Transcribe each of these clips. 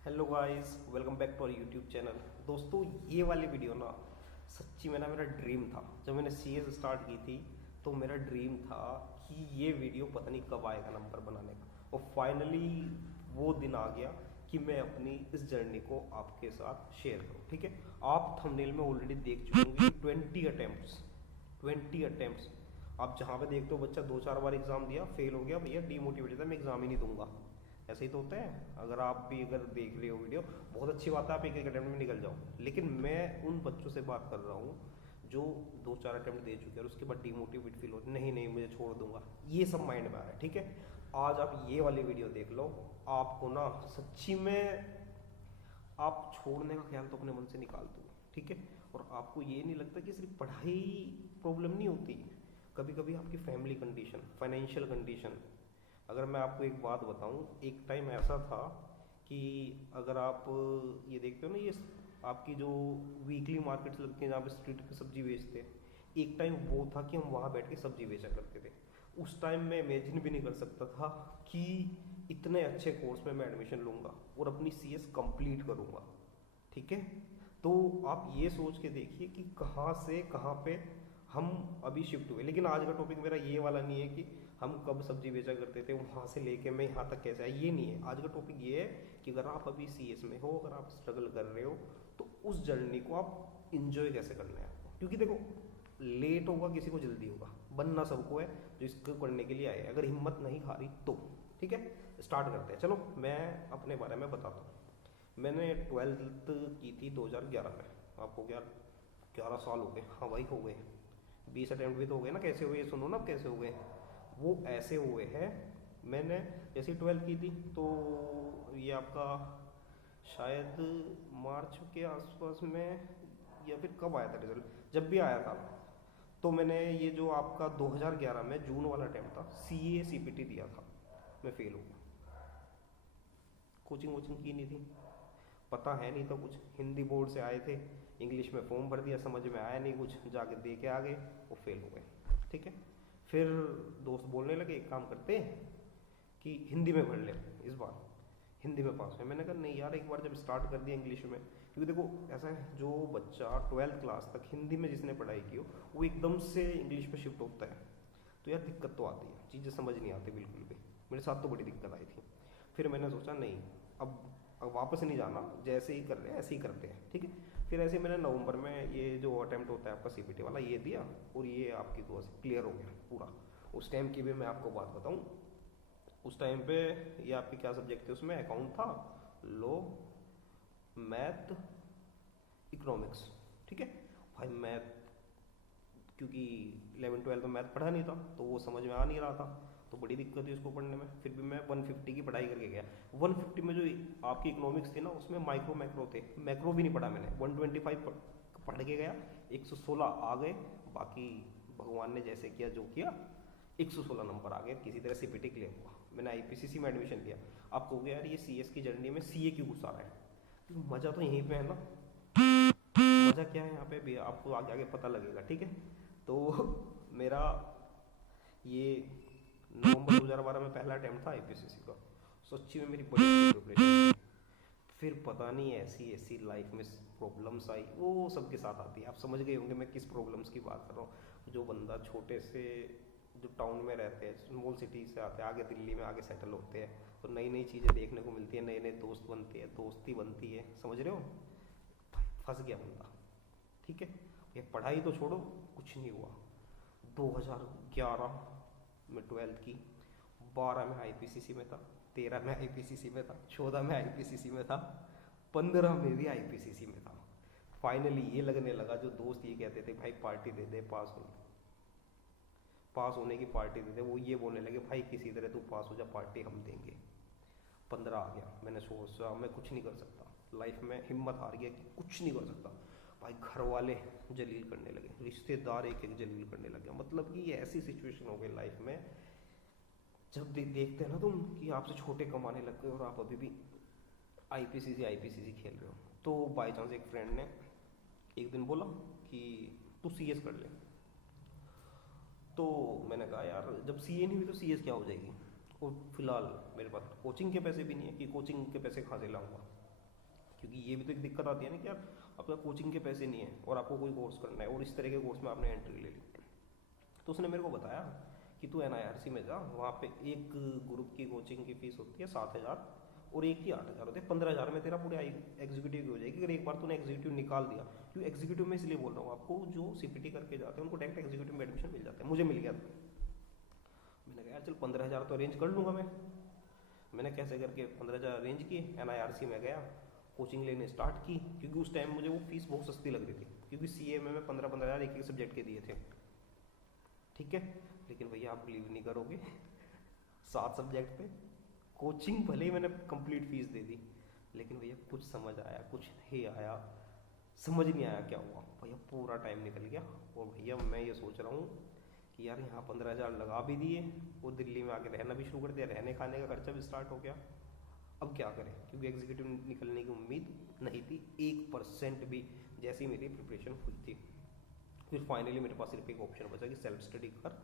Hello guys, welcome back to our YouTube channel. दोस्तों, ये वाली वीडियो ना सच्ची में ना मेरा ड्रीम था। जब मैंने सीएस स्टार्ट की थी तो मेरा ड्रीम था कि ये वीडियो पता नहीं कब आएगा नंबर बनाने का, और फाइनली वो दिन आ गया कि मैं अपनी इस जर्नी को आपके साथ शेयर करूं। ठीक है, आप थंबनेल में ऑलरेडी देख चुके होंगे 20 अटेम्प्ट्स। आप जहाँ पे देखते हो बच्चा 2-4 बार एग्जाम दिया, फेल हो गया, भैया डीमोटिवेटेड है, मैं एग्जाम ही नहीं दूंगा। ऐसे ही तो होता है। अगर आप भी अगर देख रहे हो वीडियो, बहुत अच्छी बात है, आप एक एक अटेम्प्ट में निकल जाओ, लेकिन मैं उन बच्चों से बात कर रहा हूँ जो 2-4 अटेम्प्ट दे चुके हैं और उसके बाद डीमोटिवेट फील हो, नहीं नहीं मुझे छोड़ दूंगा, ये सब माइंड में आ रहा है। ठीक है, आज आप ये वाली वीडियो देख लो, आपको ना सच्ची में आप छोड़ने का ख्याल तो अपने मन से निकाल दो। ठीक है, और आपको ये नहीं लगता कि सिर्फ पढ़ाई प्रॉब्लम नहीं होती, कभी कभी आपकी फैमिली कंडीशन, फाइनेंशियल कंडीशन। अगर मैं आपको एक बात बताऊं, एक टाइम ऐसा था कि अगर आप ये देखते हो ना, ये आपकी जो वीकली मार्केट्स लगती हैं जहाँ पे स्ट्रीट पे सब्जी बेचते हैं, एक टाइम वो था कि हम वहाँ बैठ के सब्जी बेचा करते थे। उस टाइम मैं इमेजिन भी नहीं कर सकता था कि इतने अच्छे कोर्स में मैं एडमिशन लूँगा और अपनी सीएस कंप्लीट करूँगा। ठीक है, तो आप ये सोच के देखिए कि कहाँ से कहाँ पे हम अभी शिफ्ट हुए। लेकिन आज का टॉपिक मेरा ये वाला नहीं है कि हम कब सब्जी बेचा करते थे, वहाँ से लेके मैं यहाँ तक कैसे आया, ये नहीं है। आज का टॉपिक ये है कि अगर आप अभी सीएस में हो, अगर आप स्ट्रगल कर रहे हो, तो उस जर्नी को आप इंजॉय कैसे करना है आपको। क्योंकि देखो, लेट होगा किसी को, जल्दी होगा, बनना सबको है जो इसको करने के लिए आए, अगर हिम्मत नहीं हारी तो। ठीक है, स्टार्ट करते हैं। चलो मैं अपने बारे में बताता हूँ। मैंने 12th की थी 2011 में। आपको क्या 11 साल हो गए? हाँ भाई, हो गए। 20 अटेम्प्ट भी तो हो गए ना। कैसे हुए सुनो ना, कैसे हुए वो? ऐसे हुए हैं, मैंने जैसे 12th की थी तो ये आपका शायद मार्च के आसपास में, या फिर कब आया था रिजल्ट, जब भी आया था तो मैंने ये जो आपका 2011 में जून वाला अटेम्प्ट था, सीए सीपीटी दिया था। मैं फेल हो गया। कोचिंग वोचिंग की नहीं थी, पता है नहीं, तो कुछ हिंदी बोर्ड से आए थे, इंग्लिश में फॉर्म भर दिया, समझ में आया नहीं कुछ, जाके दे के आ गए, वो फेल हो गए। ठीक है, फिर दोस्त बोलने लगे एक काम करते हैं कि हिंदी में भर ले, इस बार हिंदी में पास है। मैंने कहा नहीं यार, एक बार जब स्टार्ट कर दिया इंग्लिश में, क्योंकि देखो ऐसा है, जो बच्चा 12th क्लास तक हिंदी में जिसने पढ़ाई की हो, वो एकदम से इंग्लिश में शिफ्ट होता है तो यार दिक्कत तो आती है, चीज़ें समझ नहीं आती बिल्कुल भी। मेरे साथ तो बड़ी दिक्कत आई थी। फिर मैंने सोचा नहीं, अब वापस नहीं जाना, जैसे ही कर रहे हैं ऐसे ही करते हैं। ठीक है, फिर ऐसे मैंने नवंबर में ये जो अटेम्प्ट होता है आपका सीपीटी वाला, ये दिया और ये आपकी दुआ से क्लियर हो गया पूरा। उस टाइम की भी मैं आपको बात बताऊं, उस टाइम पे ये आपके क्या सब्जेक्ट थे उसमें? अकाउंट था, लॉ, मैथ, इकोनॉमिक्स। ठीक है भाई, मैथ क्योंकि 11 12 में मैथ पढ़ा नहीं था तो वो समझ में आ नहीं रहा था, तो बड़ी दिक्कत थी उसको पढ़ने में। फिर भी मैं 150 की पढ़ाई करके गया। 150 में जो आपकी इकोनॉमिक्स थी ना, उसमें माइक्रो मैक्रो थे, मैक्रो भी नहीं पढ़ा मैंने। 125 पढ़ के गया, 116 आ गए। बाकी भगवान ने जैसे किया जो किया, 116 नंबर आ गए, किसी तरह सीपीटी क्लियर हुआ। मैंने आईपीसीसी में एडमिशन लिया। आप कहोगे यार ये सीएस की जर्नी में सीए क्यों घुसा रहा है? तो मज़ा तो यहीं पे है ना। मज़ा क्या है यहाँ पे भी आपको आगे आगे पता लगेगा। ठीक है, तो मेरा ये नवंबर 2012 में पहला अटैम्प्ट था आईपीसीसी का। सच्ची में मेरी बड़ी अच्छी प्रिपरेशन थी। फिर पता नहीं ऐसी ऐसी लाइफ में प्रॉब्लम्स आई, वो सबके साथ आती है। आप समझ गए होंगे मैं किस प्रॉब्लम्स की बात कर रहा हूँ। जो बंदा छोटे से जो टाउन में रहते हैं, स्मॉल सिटी से आते हैं, आगे दिल्ली में आगे सेटल होते हैं, तो नई नई चीज़ें देखने को मिलती है, नए नए दोस्त बनते हैं, दोस्ती बनती है, समझ रहे हो? फंस गया बंदा। ठीक है, ये पढ़ाई तो छोड़ो, कुछ नहीं हुआ। 2011 में 12th की, 12 में आईपीसीसी में था, 13 में आईपीसीसी में था, 14 में आईपीसीसी में था, 15 में भी आईपीसीसी में था। फाइनली ये लगने लगा, जो दोस्त ये कहते थे भाई पार्टी दे दे, पास होने की पार्टी दे दे, वो ये बोलने लगे भाई किसी तरह तू पास हो जा, पार्टी हम देंगे। 15 आ गया, मैंने सोचा मैं कुछ नहीं कर सकता लाइफ में, हिम्मत हार गया कि कुछ नहीं कर सकता। भाई घर वाले जलील करने लगे, रिश्तेदार एक एक जलील करने लगे। मतलब कि ये ऐसी सिचुएशन हो गई लाइफ में, जब देखते हैं ना तुम कि आपसे छोटे कमाने लग गए और आप अभी भी आईपीसीसी आईपीसीसी खेल रहे हो। तो बाई चांस एक फ्रेंड ने एक दिन बोला कि तू सीएस कर ले। तो मैंने कहा यार जब सीए नहीं हुई तो सीएस क्या हो जाएगी, और फिलहाल मेरे पास कोचिंग के पैसे भी नहीं है कि कोचिंग के पैसे कहाँ से लाऊंगा। क्योंकि ये भी तो एक दिक्कत आती है ना कि यार आपका कोचिंग के पैसे नहीं है और आपको कोई कोर्स करना है और इस तरह के कोर्स में आपने एंट्री ले ली। तो उसने मेरे को बताया कि तू NIRC में जा, वहाँ पे एक ग्रुप की कोचिंग की फीस होती है 7,000 और एक की 8,000 होती है। 15,000 में तेरा पूरे एग्जीक्यूटिव की हो जाएगी अगर एक बार तूने एग्जीक्यूटिव निकाल दिया। क्योंकि एग्जीक्यूटिव में इसलिए बोल रहा हूँ आपको, जो CPT करके जाते हैं उनको डायरेक्ट एग्जीक्यूटिव में एडमिशन मिल जाता है, मुझे मिल गया था। मैंने कहा यार चल 15,000 तो अरेंज कर लूँगा मैं। मैंने कैसे करके 15,000 अरेंज किए, NIRC में गया, कोचिंग लेने स्टार्ट की। क्योंकि उस टाइम मुझे वो फीस बहुत सस्ती लग रही थी, क्योंकि CA में मैं 15,000 एक सब्जेक्ट के दिए थे, ठीक है। लेकिन भैया आप बिलीव नहीं करोगे 7 सब्जेक्ट पे कोचिंग भले ही मैंने कंप्लीट फीस दे दी, लेकिन भैया कुछ समझ आया कुछ नहीं आया, समझ नहीं आया क्या हुआ भैया, पूरा टाइम निकल गया। और भैया मैं ये सोच रहा हूँ कि यार यहाँ 15,000 लगा भी दिए और दिल्ली में आके रहना भी शुरू कर दिया, रहने खाने का खर्चा भी स्टार्ट हो गया। अब क्या करें, क्योंकि एग्जीक्यूटिव निकलने की उम्मीद नहीं थी 1% भी, जैसी मेरी प्रिपरेशन हुई थी। फिर फाइनली मेरे पास सिर्फ एक ऑप्शन बचा कि सेल्फ स्टडी कर,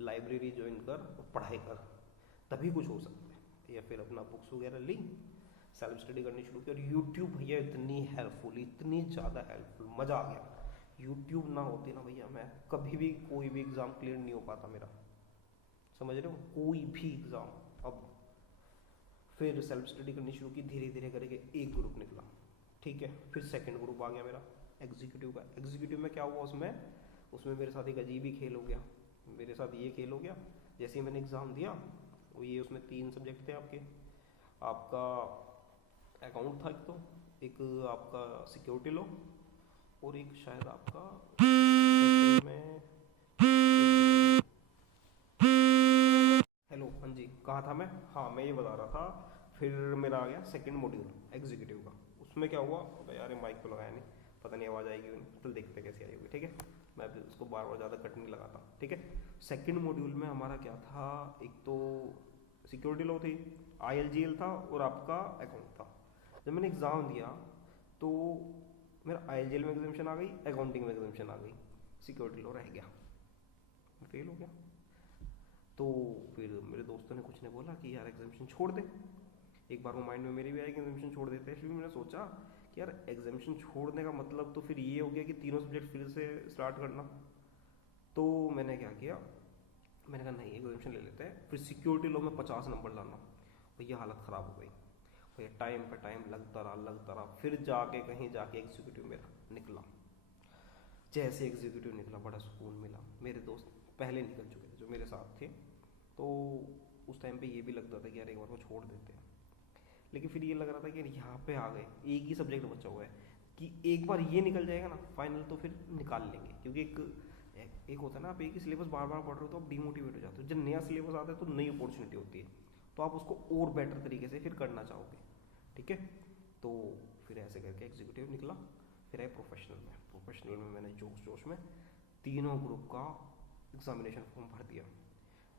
लाइब्रेरी ज्वाइन कर और पढ़ाई कर, तभी कुछ हो सकता है। या फिर अपना बुक्स वगैरह ली, सेल्फ स्टडी करनी शुरू की। और यूट्यूब भैया इतनी हेल्पफुल, इतनी ज़्यादा हेल्पफुल, मज़ा आ गया। यूट्यूब ना होती ना भैया, मैं कभी भी कोई भी एग्ज़ाम क्लियर नहीं हो पाता मेरा, समझ रहे हो, कोई भी एग्ज़ाम। अब फिर सेल्फ स्टडी करनी शुरू की, धीरे धीरे करके एक ग्रुप निकला, ठीक है। फिर सेकंड ग्रुप आ गया मेरा एग्जीक्यूटिव का। एग्जीक्यूटिव में क्या हुआ, उसमें मेरे साथ एक अजीब ही खेल हो गया। मेरे साथ ये खेल हो गया, जैसे ही मैंने एग्ज़ाम दिया, वो ये उसमें 3 सब्जेक्ट थे आपके, आपका अकाउंट था एक आपका सिक्योरिटी लॉ और एक शायद आपका में, हेलो हाँ जी कहाँ था मैं, हाँ मैं ये बता रहा था। फिर मेरा आ गया सेकंड मॉड्यूल एग्जीक्यूटिव का। उसमें क्या हुआ, अबे यार ये माइक तो लगाया नहीं, पता नहीं आवाज़ आएगी नहीं, तो देखते कैसे आई होगी, ठीक है। मैं फिर उसको बार बार ज़्यादा कट नहीं लगाता, ठीक है। सेकंड मॉड्यूल में हमारा क्या था, एक तो सिक्योरिटी लॉ थी, ILGL था और आपका अकाउंट था। जब मैंने एग्ज़ाम दिया तो मेरा ILGL में एग्जामिशन आ गई, अकाउंटिंग में एग्जामिशन आ गई, सिक्योरिटी लॉ रह गया, फेल हो गया। तो फिर मेरे दोस्तों ने कुछ ने बोला कि यार एग्जामिशन छोड़ दे। एक बार वो माइंड में मेरी भी आई कि एग्जामिशन छोड़ देते हैं। फिर मैंने सोचा कि यार एग्जामिशन छोड़ने का मतलब तो फिर ये हो गया कि तीनों सब्जेक्ट फिर से स्टार्ट करना। तो मैंने क्या किया, मैंने कहा नहीं एग्जामिशन ले लेते हैं। फिर सिक्योरिटी लॉ में 50 नंबर लाना, भैया हालत ख़राब हो गई भैया, टाइम पे टाइम लगता रहा। फिर जाके कहीं जाके एग्जीक्यूटिव मेरा निकला। जैसे एग्जीक्यूटिव निकला बड़ा सुकून मिला। मेरे दोस्त पहले निकल चुके थे जो मेरे साथ थे, तो उस टाइम पे ये भी लगता था कि यार एक बार को छोड़ देते हैं। लेकिन फिर ये लग रहा था कि यहाँ पे आ गए, एक ही सब्जेक्ट बचा हुआ है कि एक बार ये निकल जाएगा ना फाइनल, तो फिर निकाल लेंगे। क्योंकि एक होता है ना, आप एक ही सिलेबस बार बार पढ़ रहे हो तो आप डिमोटिवेट हो जाते हो। जब नया सिलेबस आता है तो नई अपॉर्चुनिटी होती है, तो आप उसको और बेटर तरीके से फिर करना चाहोगे, ठीक है। तो फिर ऐसे करके एग्जीक्यूटिव निकला। फिर आए प्रोफेशनल में मैंने जोश में तीनों ग्रुप का एग्जामिनेशन फॉर्म भर दिया।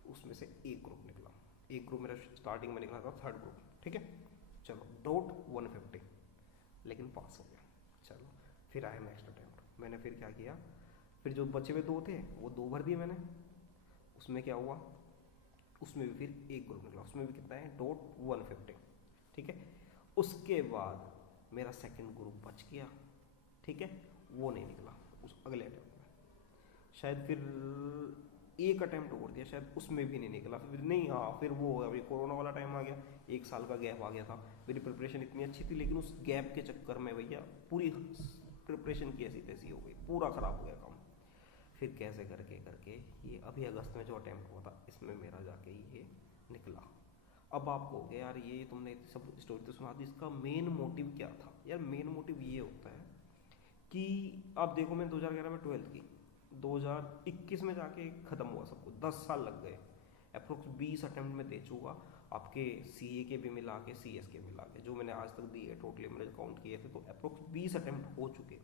उसमें से एक ग्रुप निकला, एक ग्रुप मेरा स्टार्टिंग में निकला था थर्ड ग्रुप, ठीक है। चलो डॉट 150, लेकिन पास हो गया। चलो फिर आया नेक्स्ट अटैम्प्ट। मैंने फिर क्या किया, फिर जो बचे हुए 2 थे वो 2 भर दिए मैंने। उसमें क्या हुआ, उसमें भी फिर एक ग्रुप निकला, उसमें भी कितना है डॉट 150, ठीक है। उसके बाद मेरा सेकंड ग्रुप बच गया, ठीक है, वो नहीं निकला उस अगले अटैम्प्ट में। शायद फिर एक अटैम्प्ट और दिया, शायद उसमें भी नहीं निकला। फिर नहीं, हाँ फिर वो अभी कोरोना वाला टाइम आ गया, 1 साल का गैप आ गया था। मेरी प्रिपरेशन इतनी अच्छी थी, लेकिन उस गैप के चक्कर में भैया पूरी प्रिपरेशन की ऐसी तैसी हो गई, पूरा ख़राब हो गया काम। फिर कैसे करके ये अभी अगस्त में जो अटैम्प्ट हुआ था, इसमें मेरा जाके ये निकला। अब आप कहोगे यार ये तुमने सब स्टोरी तो सुना दी, इसका मेन मोटिव क्या था। यार मेन मोटिव ये होता है कि आप देखो, मैंने 2011 में 12th की, 2021 में जाके ख़त्म हुआ सब कुछ, 10 साल लग गए। अप्रोक्स 20 अटैम्प्ट में दे चुका, आपके CA के भी मिला के, CS के मिला के, जो मैंने आज तक दिए टोटली मैंने काउंट किए थे, तो अप्रोक्स 20 अटैम्प्ट हो चुके।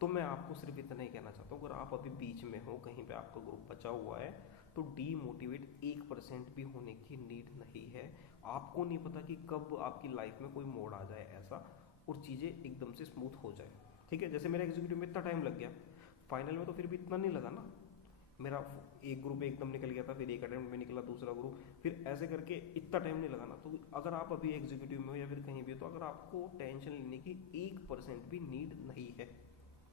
तो मैं आपको सिर्फ इतना ही कहना चाहता हूँ, अगर आप अभी बीच में हो, कहीं पे आपका ग्रुप बचा हुआ है, तो डीमोटिवेट 1% भी होने की नीड नहीं है। आपको नहीं पता कि कब आपकी लाइफ में कोई मोड़ आ जाए ऐसा, और चीज़ें एकदम से स्मूथ हो जाए, ठीक है। जैसे मेरा एग्जीक्यूटिव में इतना टाइम लग गया, फाइनल में तो फिर भी इतना नहीं लगा ना, मेरा एक ग्रुप एकदम निकल गया था, फिर एक अटेम्प्ट में निकला दूसरा ग्रुप, फिर ऐसे करके इतना टाइम नहीं लगाना। तो अगर आप अभी एग्जीक्यूटिव में हो या फिर कहीं भी हो, तो अगर आपको टेंशन लेने की 1% भी नीड नहीं है,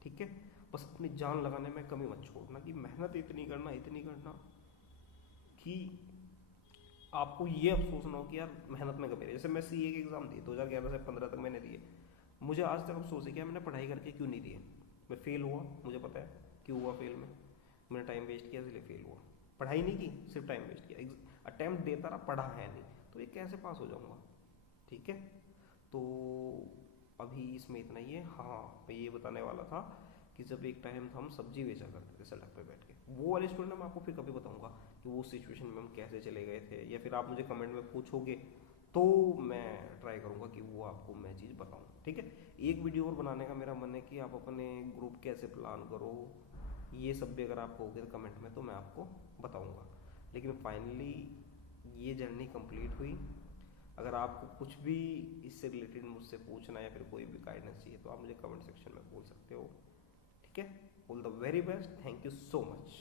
ठीक है। बस अपनी जान लगाने में कमी मत छोड़ना, कि मेहनत इतनी करना कि आपको ये अफसोस ना हो कि यार मेहनत में कमी रही। जैसे मैं सीए के एग्जाम दिए 2011 से 15 तक मैंने दिए, मुझे आज तक अफसोस है कि यार मैंने पढ़ाई करके क्यों नहीं दिए। मैं फेल हुआ, मुझे पता है क्यों हुआ फेल में, मैंने टाइम वेस्ट किया इसलिए फेल हुआ। पढ़ाई नहीं की, सिर्फ टाइम वेस्ट किया, अटेम्प्ट देता रहा, पढ़ा है नहीं, तो ये कैसे पास हो जाऊंगा, ठीक है। तो अभी इसमें इतना ही है। हाँ, मैं ये बताने वाला था कि जब एक टाइम था हम सब्जी बेचा करते थे सड़क पे बैठ के, वो वाली स्टोरी ना मैं आपको फिर कभी बताऊंगा कि वो सिचुएशन में हम कैसे चले गए थे, या फिर आप मुझे कमेंट में पूछोगे तो मैं ट्राई करूंगा कि वो आपको मैं चीज़ बताऊं, ठीक है। एक वीडियो और बनाने का मेरा मन है कि आप अपने ग्रुप कैसे प्लान करो, ये सब भी अगर आप कहोगे तो कमेंट में, तो मैं आपको बताऊंगा। लेकिन फाइनली ये जर्नी कंप्लीट हुई। अगर आपको कुछ भी इससे रिलेटेड मुझसे पूछना है या फिर कोई भी गाइडेंस चाहिए, तो आप मुझे कमेंट सेक्शन में बोल सकते हो, ठीक है। All the very best, thank you so much.